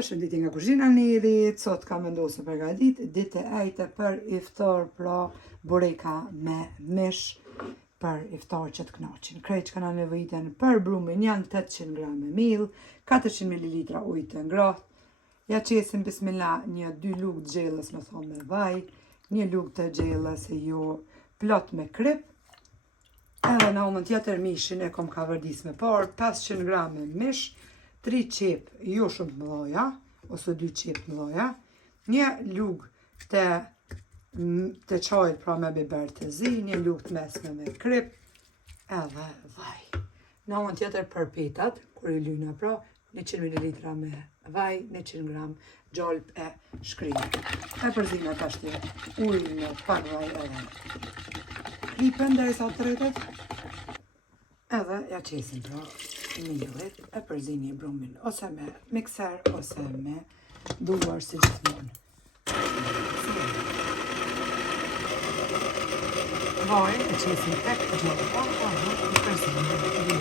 Përshëndetje nga kuzhina Nirit, sot kam vendosur përgatit ditë e ejte për iftar, pra bureka me mish për iftar që të knaqin. Krejt që kanë nevojiten për brumin janë 800 grame mill, 400 ml ujë të ngrohtë. Ja qesim bismillah një 2 lugë të gjellës me thonë me vaj, një lugë të gjellës e jo plot me krip. Edhe në anën tjetër mishin e kom kavërdis me parë, 500 grame mish, 3 qep jo shumë të mëdhoja, ose 2 qep të mëdhoja, një lugë të qajt pra me biber të zi, një lugë të mesme me krip, edhe vaj. Në anën tjetër për petat, kur i lyna pra, 100 ml me vaj, 100 gram gjalp e shkrim. E përzina të ashtë ujë në pak vaj edhe kripen dhe i sa të rritet, edhe ja qesim pra millit, e përzini brumin ose me mikser ose me duar si gjithmonë. Vaj e qesim tek gjalpa, e përzini.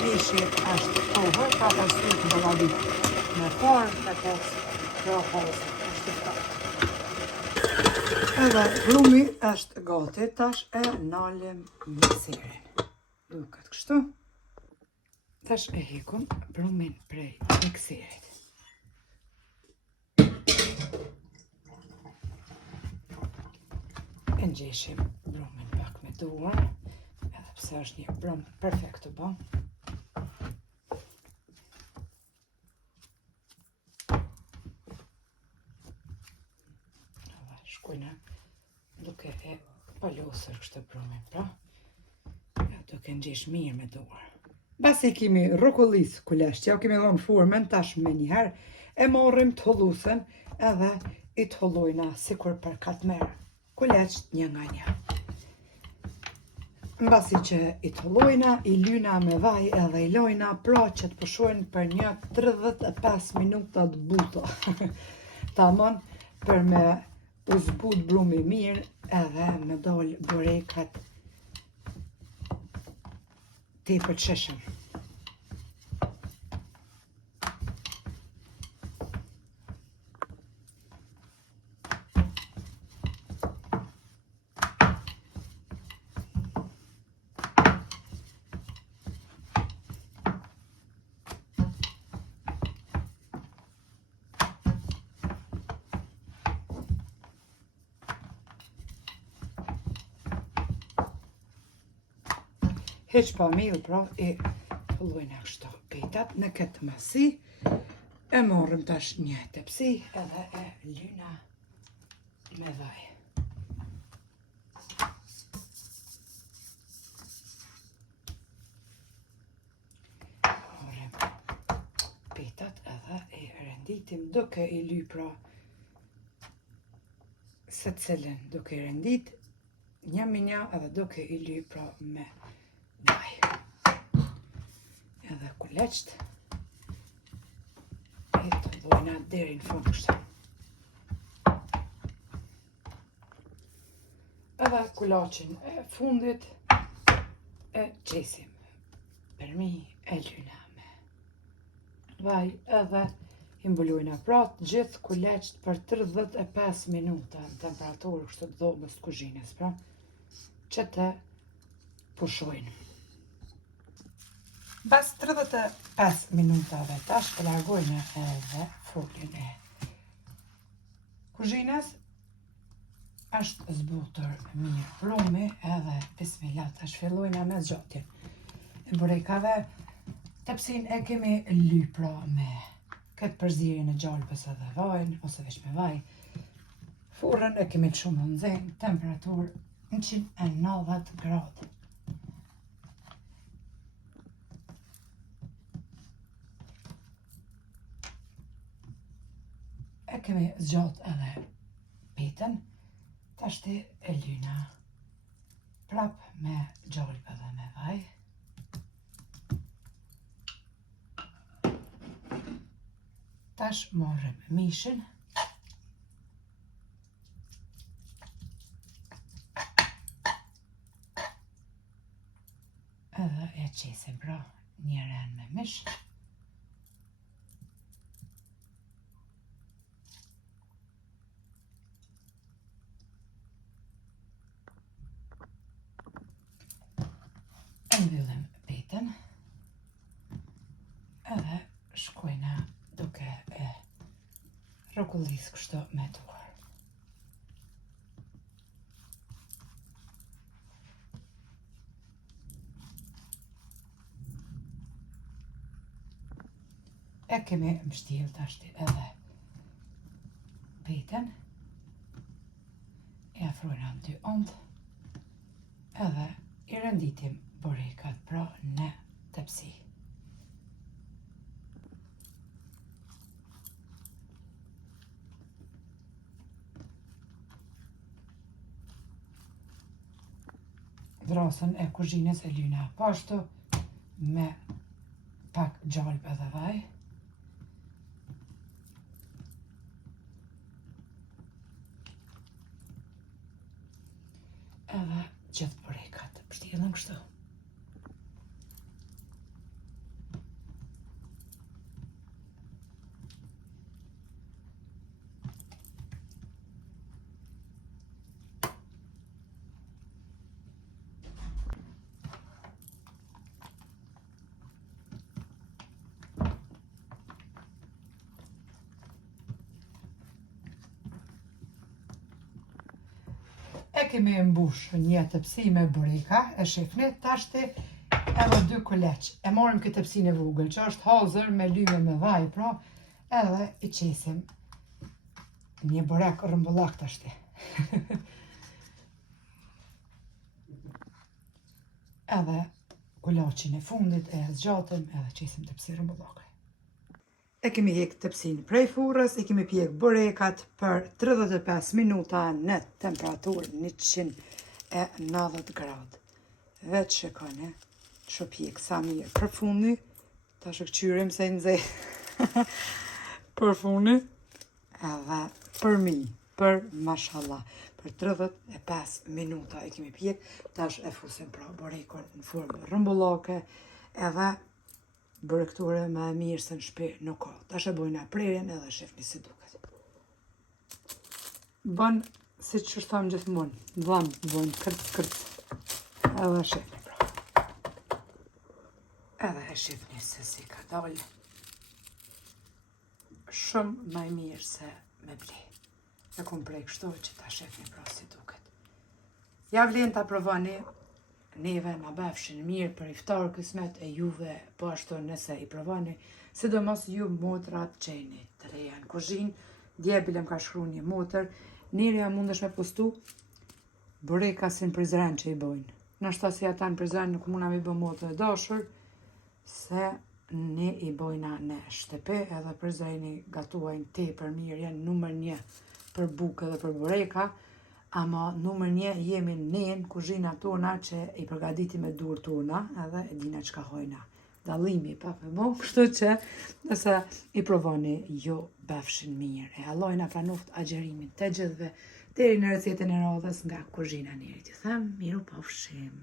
Mishi është over, ka të shtu të bëllavit me parë, me posë, pra posë, është të fërë. Edhe brumi është gati, tash e nalim mikserin. Duket kështu. Tash e hekum brumin prej mikserit. E ngjeshim brumin pak me duar, edhe pse është një brum perfekt të bë. Edhe shkojna duke e palosur kështë brumin, pra. Duke nxesh mirë me duar. Basi kemi rokollis kulesht, ja kemi dhonë formen, tash me njëherë e marrim të hollusen edhe i të hollojna sikur për katmer kulesht një nga një. Mbasi që i të hollojna, i lyna me vaj edhe i lojna pra që të pushojnë për një 35 minuta të buta. Tamam për me u zbut brumi mirë edhe me dal burekat tepër të sheshëm. Heq pa mill, pra, e pëllojnë kështu petat në këtë masi, e marrëm tash një tepsi edhe e lyna me vaj. Marrëm petat edhe e renditim duke i ly pra secilin duke i rendit një minja edhe duke i ly pra me vaj. Edhe kuleqt e të dhojna deri në fund kështu. Edhe kulaqin e fundit e qesim. Për mi e lyna me vaj edhe i mbulojna pra të gjithë kuleqt për 35 minuta në temperaturë kështu të dhomës të kuzhinës, pra që të pushojnë. Pas 35 minutave tash të largojnë edhe folin e kuzhinës. Është zbutur mirë brumi edhe bismillah tash fillojnë me zgjatjen e burekave. Tepsin e kemi ly pra me këtë përzirjen e gjalpës edhe vajin, ose veç me vaj. Furrën e kemi të shumë nxehtë, temperaturë 190 gradë. E kemi zgjat edhe petën, tashti e lyna prap me gjalp edhe me vaj. Tash marrim mishin. Edhe e qesim pra një ren me mish. E mbyllim petën edhe shkojna duke e rrokullis kështu me duar. E kemi mbështjellë tashti edhe petën, e afrojna në 2 ondë, edhe i renditim burekat pra në tepsi. Vrasën e kuzhinës e lyna pashtu me pak gjalp edhe vaj. Edhe gjithë burekat mbështjellen kështu. E kemi mbush një tepsi me bureka e shifni, tashti edhe 2 kuleq. E marrim këtë tepsinë e vogël, që është hazër me lyme me vaj, pra, edhe i qesim një burek rrëmbullak tashti. Edhe kulaqin e fundit e zgjatim edhe qesim tepsi rrëmbullake. E kemi hek tepsin prej furrës, i kemi pjek burekat për 35 minuta në temperaturë 190 gradë. Veç shikoni, që pjek sa mirë. Për fundi, ta shëkqyrim se i nëzej për fundi, edhe për mi, për mashallah. Për 35 minuta i kemi pjek, tash e fusim pra burekon në formë rrëmbullake, edhe burekture me mirë se në shtëpi nuk ka. Tash e bojna prerjen edhe shifni si duket. Bën si që thëmë gjithmonë, dham, bën kërc. Edhe shifni pra. Edhe e shifni se si ka dalë. Shumë më mirë se me ble. E kom prej kështu që ta shifni pra si duket. Ja vlen ta provoni. Neve na befshin mirë për iftar kismet e juve, po ashtu nëse i provoni, sidomos ju motrat që jeni të reja në kuzhinë, dje bile më ka shkru një motër, njerëja mundesh me postu bureka si në prizren që i bojnë. Nështë si ata në prizren nuk muna mi bë motër e dashur, se ne i bojna në shtëpi edhe prizreni gatuajnë te për mirë, janë numër 1 për bukë dhe për bureka, ama numër 1 jemi ne në kuzhina tona që i përgaditi me dur tona edhe e dina çka hojna. Dallimi pa me mo, kështu që nëse i provoni jo befshin mirë. E Allah na pranoft agjerimin të gjithëve deri në recetën e radhës nga kuzhina njerit. Ju them miru pafshim.